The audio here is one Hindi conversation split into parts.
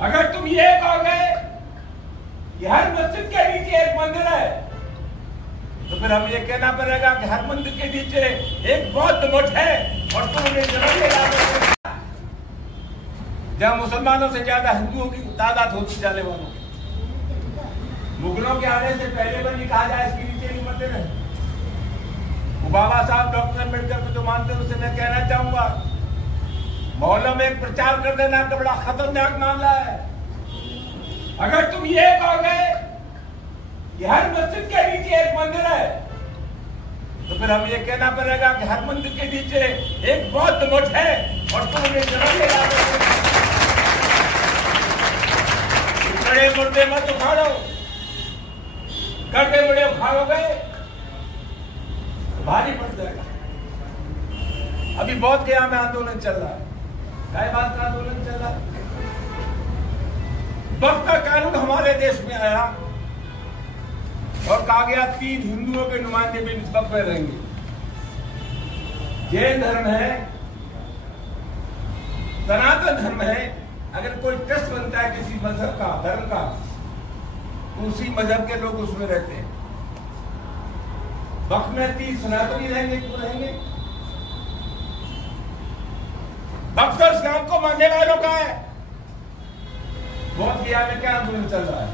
अगर तुम ये कहोगे कि हर मस्जिद के नीचे एक मंदिर है, तो फिर हम ये कहना पड़ेगा कि हर मंदिर के नीचे एक बौद्ध मठ है और तुम उन्हें जगह जहां मुसलमानों से ज्यादा हिंदुओं की तादाद होती जाने वालों। मुगलों के आने से पहले भी कहा जाए इसके नीचे भी मंदिर है। वो बाबा साहब डॉक्टर अम्बेडकर को जो मानते हैं उससे मैं कहना चाहूंगा, मोहल्लों में एक प्रचार कर देना तो बड़ा खतरनाक मामला है। अगर तुम ये कहोगे कि हर मस्जिद के नीचे एक मंदिर है, तो फिर हम ये कहना पड़ेगा कि हर मंदिर के नीचे एक बौद्ध मठ है और तुम उन्हें जगह बड़े मुर्दे मत उखाड़ो, करते बड़े उखाड़ोगे तो भारी पड़ जाएगा। अभी बहुत गया में आंदोलन चल रहा है, क्या बात का आंदोलन चल रहा है। वक्त का कानून हमारे देश में आया और कहा गया 3 हिंदुओं के नुमाइंदे भी इस वक्त में रहेंगे। जैन धर्म है, सनातन धर्म है। अगर कोई ट्रस्ट बनता है किसी मजहब का, धर्म का, तो उसी मजहब के लोग उसमें रहते हैं। वक्त में 3 सनातनी रहेंगे, क्यों रहेंगे? वक्त इस्लाम को मानने वालों का है। बौद्ध गया में क्या आंदोलन चल रहा है?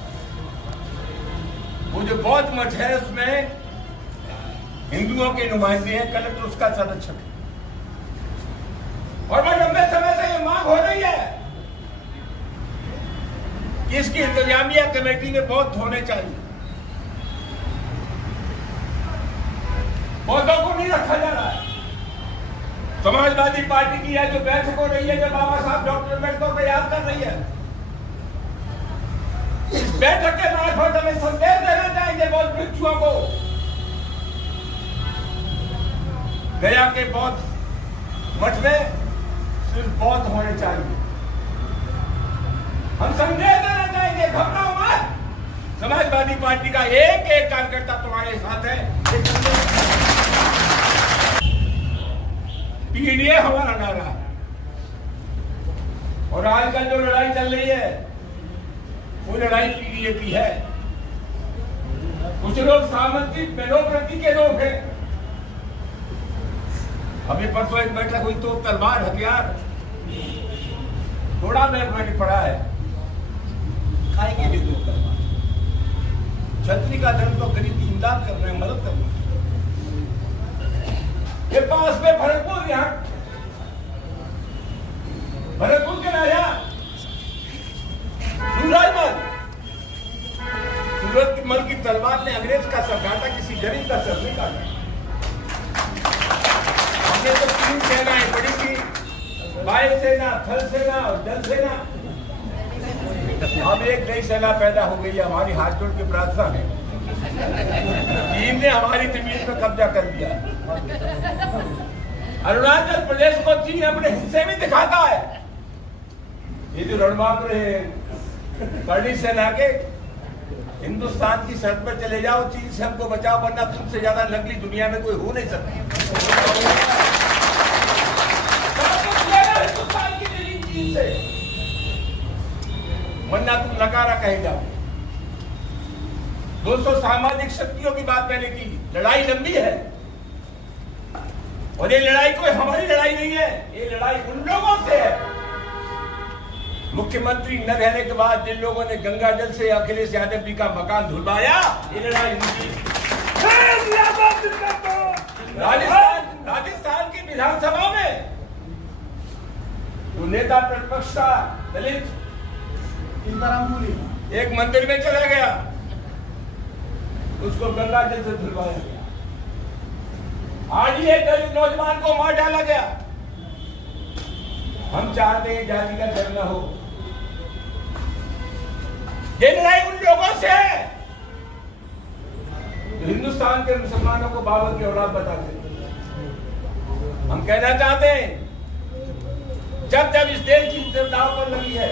वो जो बौद्ध मठ है उसमें हिंदुओं के नुमाइंदे हैं, कलेक्टर उसका संरक्षक है। और बड़े लंबे समय से ये मांग हो रही है कि इसकी इंतजामिया कमेटी में बौद्ध होने चाहिए। बौद्धों को नहीं रखा जा रहा है। समाजवादी पार्टी की है जो बैठक हो रही है, जो बाबा साहब डॉक्टर अम्बेडकर को याद कर रही है, इस बैठक के मार्फत हमें संदेश देना चाहिए बौद्ध भिक्षुओं को। गया के बौद्ध मठ में सिर्फ बौद्ध होने चाहिए। हम संदेश देना चाहिए, घबराओ मत। समाजवादी पार्टी का एक एक कार्यकर्ता तुम्हारे साथ है। पीडीए हमारा नारा है। और आजकल जो लड़ाई चल रही है वो लड़ाई पीडीए की है। कुछ लोग सामाजिक डेमोक्रेसी के लोग हैं। अभी परसों एक बैठक हुई तो तलवार हथियार थोड़ा मैंने पढ़ा है, खाएंगे भी 2 तलवार। छतरी का धर्म तो गरीब की इमदाद कर रहे हैं, मदद कर रहे हैं। ये पास में भरतपुर, यहाँ भरतपुर के राजा सूरजमल की तलवार ने अंग्रेज का सर काटा, किसी गरीब का सर नहीं काटा। हमने तो 3 सेनाएं पड़ी थी, वायु सेना, थल सेना और जल सेना। अब एक नई सेना पैदा हो गई है। हमारी हाथ जोड़ के प्रार्थना है, चीन ने हमारी जमीन पर कब्जा कर दिया। अरुणाचल प्रदेश को चीन अपने हिस्से में दिखाता है। ये जो रणबांकुर है बड़ी सेना के, हिंदुस्तान की सरहद पर चले जाओ, चीन से हमको बचाओ, वरना तुमसे ज्यादा नकली दुनिया में कोई हो नहीं सकता। हिंदुस्तान की जमीन चीन से, वरना तुम नकारा कहे जाओ। दोस्तों, सामाजिक शक्तियों की बात मैंने की। लड़ाई लंबी है और ये लड़ाई कोई हमारी लड़ाई नहीं है, ये लड़ाई उन लोगों से है। मुख्यमंत्री न रहने के बाद जिन लोगों ने गंगा जल से अखिलेश यादव जी का मकान धुलवाया, ये लड़ाई उनकी। राजस्थान की विधानसभा में तो नेता प्रतिपक्ष का दलित एक मंदिर में चला गया, उसको गंगा जल से धुलवाया गया। आज ही एक दलित नौजवान को मार डाला गया। हम चाहते हैं जाति का धर्म न हो। ये लड़ाई उन लोगों से है जो हिंदुस्तान के मुसलमानों को बाबर की औलाद बताते हैं। हम कहना चाहते हैं, जब जब इस देश की दाव पर लगी है,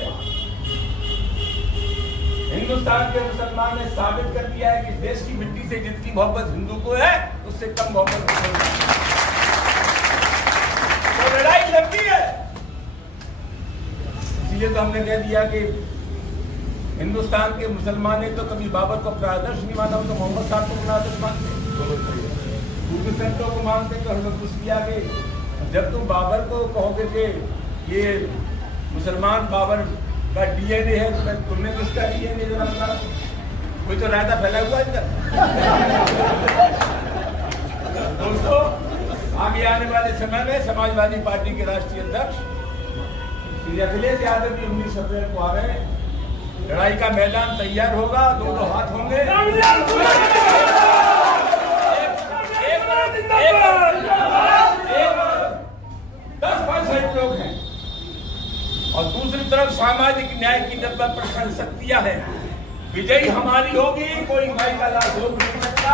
हिंदुस्तान के मुसलमान ने साबित कर दिया है कि इस देश की मिट्टी से जितनी मोहब्बत हिंदू को है, उससे कम मोहब्बत तो लड़ाई लंबी है। इसलिए तो हमने कह दिया कि हिंदुस्तान के मुसलमान ने तो कभी बाबर को अपना आदर्श नहीं माना, तो मोहम्मद साहब को अपना आदर्श मानते, दूसरे संतों को मानते, तो हमें कुछ किया आगे। जब तुम बाबर को कहोगे कि ये मुसलमान बाबर का डीएनए है, तो तुमने किसका डीएनए जरा बता, कोई तो रायता फैला हुआ इधर। दोस्तों, आगे आने वाले समय में समाजवादी पार्टी के राष्ट्रीय अध्यक्ष श्री अखिलेश यादव जी 19 अप्रैल को आ रहे हैं। लड़ाई का मैदान तैयार होगा, दोनों हाथ होंगे। 10% लोग हैं और दूसरी तरफ सामाजिक न्याय की 90% शक्तियां हैं। विजयी हमारी होगी, कोई भाई का लाभ हो नहीं सकता।